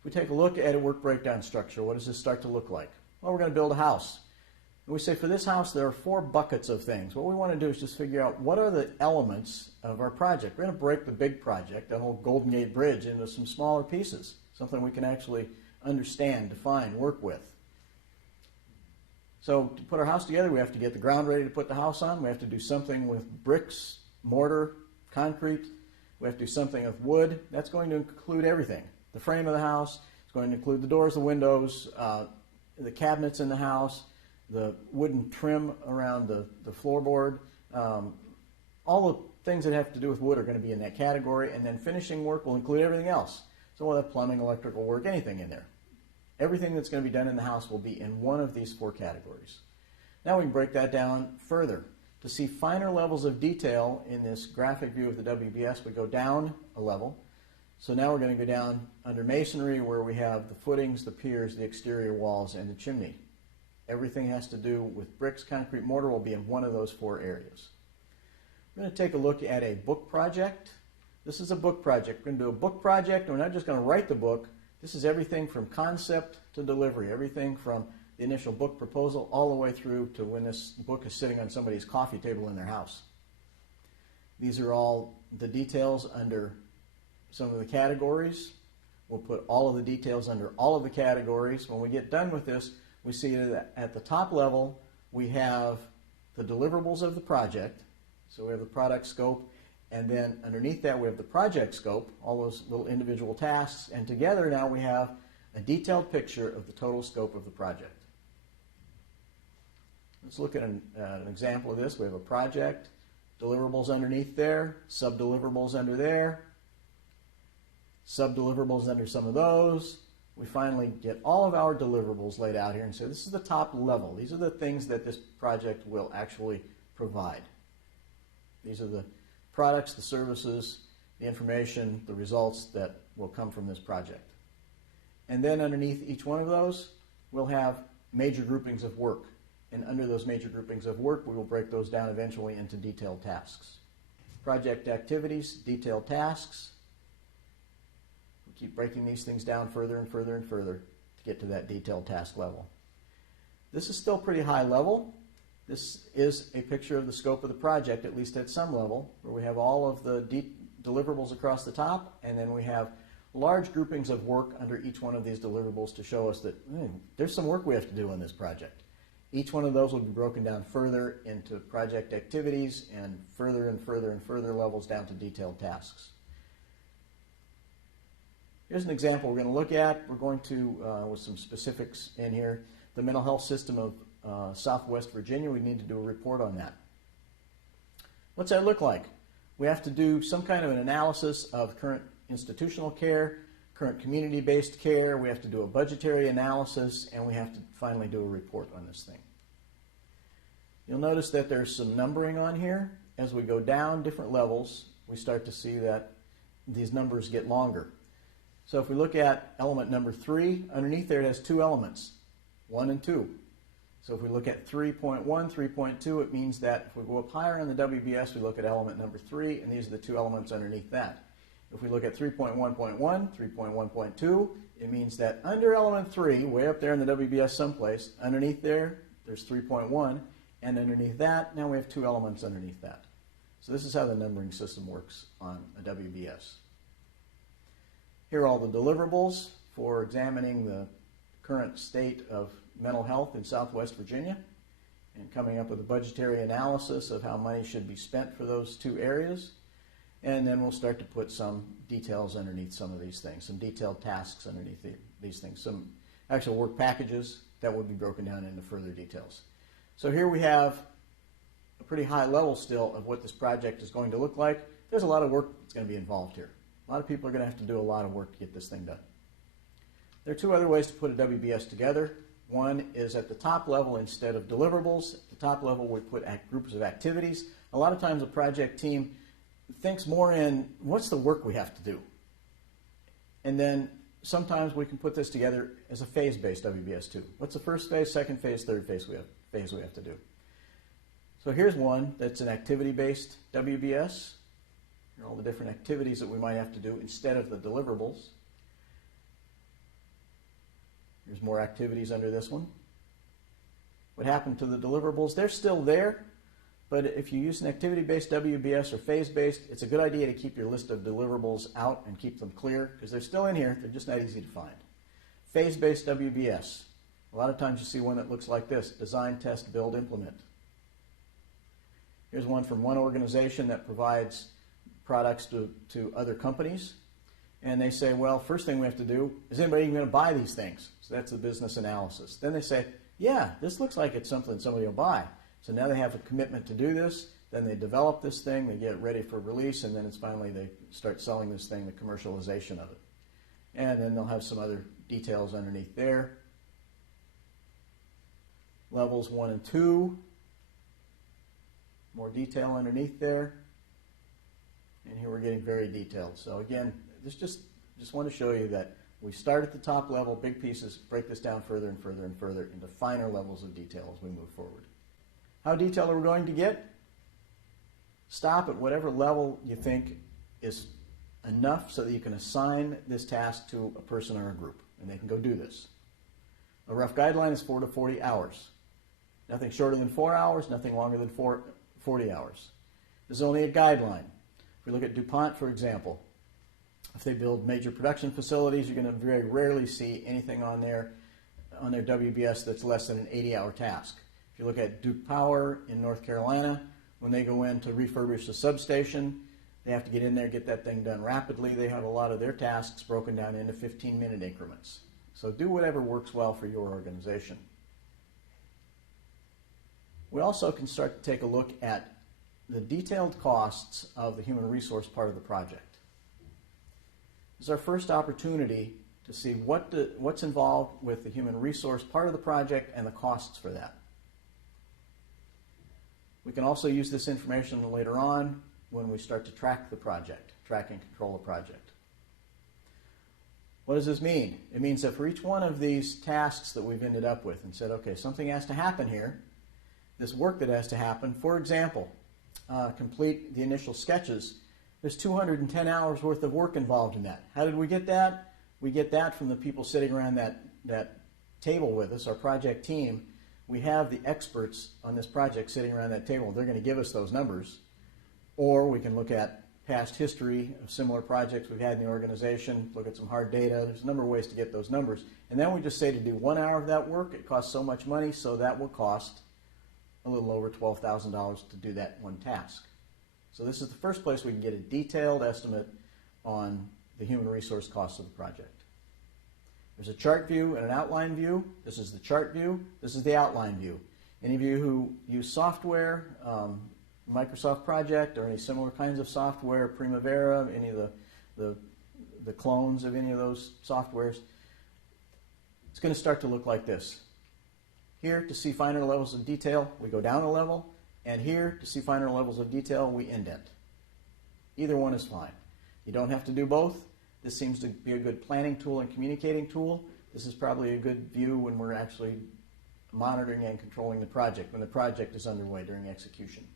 If we take a look at a work breakdown structure, what does this start to look like? Well, we're going to build a house. And we say for this house there are 4 buckets of things. What we want to do is just figure out what are the elements of our project. We're going to break the big project, that whole Golden Gate Bridge, into some smaller pieces, something we can actually understand, define, work with. So to put our house together, we have to get the ground ready to put the house on. We have to do something with bricks, mortar, concrete. We have to do something with wood. That's going to include everything. The frame of the house is going to include the doors, the windows, the cabinets in the house, the wooden trim around the floorboard. All the things that have to do with wood are going to be in that category, and then finishing work will include everything else. So we'll have plumbing, electrical work, anything in there. Everything that's going to be done in the house will be in one of these 4 categories. Now we can break that down further. To see finer levels of detail in this graphic view of the WBS, we go down a level. So now we're going to go down under masonry, where we have the footings, the piers, the exterior walls, and the chimney. Everything has to do with bricks, concrete, mortar will be in one of those 4 areas. We're going to take a look at a book project. This is a book project. We're going to do a book project, and we're not just going to write the book. This is everything from concept to delivery, everything from the initial book proposal all the way through to when this book is sitting on somebody's coffee table in their house. These are all the details under some of the categories. We'll put all of the details under all of the categories. When we get done with this, we see that at the top level we have the deliverables of the project. So we have the product scope, and then underneath that we have the project scope, all those little individual tasks, and together now we have a detailed picture of the total scope of the project. Let's look at an example of this. We have a project, deliverables underneath there, sub-deliverables under there, sub-deliverables under some of those. We finally get all of our deliverables laid out here and say this is the top level. These are the things that this project will actually provide. These are the products, the services, the information, the results that will come from this project. And then underneath each one of those, we'll have major groupings of work. And under those major groupings of work, we will break those down eventually into detailed tasks. Project activities, detailed tasks. We keep breaking these things down further and further and further to get to that detailed task level. This is still pretty high level. This is a picture of the scope of the project, at least at some level, where we have all of the deliverables across the top, and then we have large groupings of work under each one of these deliverables to show us that there's some work we have to do on this project. Each one of those will be broken down further into project activities and further and further and further levels down to detailed tasks. Here's an example we're going to look at. We're going to, with some specifics in here, the mental health system of Southwest Virginia. We need to do a report on that. What's that look like? We have to do some kind of an analysis of current institutional care, current community-based care. We have to do a budgetary analysis, and we have to finally do a report on this thing. You'll notice that there's some numbering on here. As we go down different levels, we start to see that these numbers get longer. So if we look at element number 3, underneath there it has 2 elements, 1 and 2. So if we look at 3.1, 3.2, it means that if we go up higher on the WBS, we look at element number 3, and these are the 2 elements underneath that. If we look at 3.1.1, 3.1.2, it means that under element 3, way up there in the WBS someplace, underneath there's 3.1, and underneath that, now we have 2 elements underneath that. So this is how the numbering system works on a WBS. Here are all the deliverables for examining the current state of mental health in Southwest Virginia and coming up with a budgetary analysis of how money should be spent for those 2 areas. And then we'll start to put some details underneath some of these things, some detailed tasks underneath these things, some actual work packages that would be broken down into further details. So here we have a pretty high level still of what this project is going to look like. There's a lot of work that's going to be involved here. A lot of people are going to have to do a lot of work to get this thing done. There are 2 other ways to put a WBS together. One is at the top level, instead of deliverables, at the top level we put groups of activities. A lot of times a project team thinks more in what's the work we have to do. And then sometimes we can put this together as a phase-based WBS too. What's the first phase, second phase, third phase we have to do. So here's one that's an activity-based WBS. Here are all the different activities that we might have to do instead of the deliverables. And then we have 2 elements underneath there. 1 and 2. So if we look at 3.1, 3.2, it means that if we go up higher on the WBS, we look at element number 3, and these are the 2 elements underneath that. If we look at 3.2, 3.1.2, it means that if we go up higher on the WBS, we look at 2 elements underneath that. So this is how the numbering system works on a WBS. Here are all the different activities that we might have to do instead of the deliverables. There's more activities under this one. What happened to the deliverables? They're still there, but if you use an activity-based WBS or phase-based, it's a good idea to keep your list of deliverables out and keep them clear, because they're still in here, they're just not easy to find. Phase-based WBS. A lot of times you see one that looks like this: design, test, build, implement. Here's one from one organization that provides products to other companies. And they say, well, first thing we have to do, is anybody even going to buy these things? So that's the business analysis. Then they say, yeah, this looks like it's something somebody will buy. So now they have a commitment to do this. Then they develop this thing, they get it ready for release, and then it's finally they start selling this thing, the commercialization of it. And then they'll have some other details underneath there. Levels 1 and 2. More detail underneath there. And here we're getting very detailed. So again, this just want to show you that we start at the top level, big pieces, break this down further and further and further into finer levels of detail as we move forward. How detailed are we going to get? Stop at whatever level you think is enough so that you can assign this task to a person or a group, and they can go do this. A rough guideline is 4 to 40 hours. Nothing shorter than 4 hours, nothing longer than 40 hours. This is only a guideline. If we look at DuPont, for example, if they build major production facilities, you're going to very rarely see anything on their WBS that's less than an 80-hour task. If you look at Duke Power in North Carolina, when they go in to refurbish a substation, they have to get in there, get that thing done rapidly. They have a lot of their tasks broken down into 15-minute increments. So do whatever works well for your organization. We also can start to take a look at the detailed costs of the human resource part of the project. This is our first opportunity to see what's involved with the human resource part of the project and the costs for that. We can also use this information later on when we start to track the project, track and control the project. What does this mean? It means that for each one of these tasks that we've ended up with and said, okay, something has to happen here, this work that has to happen, for example, complete the initial sketches, there's 210 hours worth of work involved in that. How did we get that? We get that from the people sitting around that table with us, our project team. We have the experts on this project sitting around that table. They're going to give us those numbers. Or we can look at past history of similar projects we've had in the organization, look at some hard data. There's a number of ways to get those numbers. And then we just say to do 1 hour of that work, it costs so much money, so that will cost a little over $12,000 to do that one task. So this is the first place we can get a detailed estimate on the human resource costs of the project. There's a chart view and an outline view. This is the chart view. This is the outline view. Any of you who use software, Microsoft Project or any similar kinds of software, Primavera, any of the clones of any of those softwares, it's going to start to look like this. Here, to see finer levels of detail, we go down a level, and here, to see finer levels of detail, we indent. Either one is fine. You don't have to do both. This seems to be a good planning tool and communicating tool. This is probably a good view when we're actually monitoring and controlling the project, when the project is underway during execution.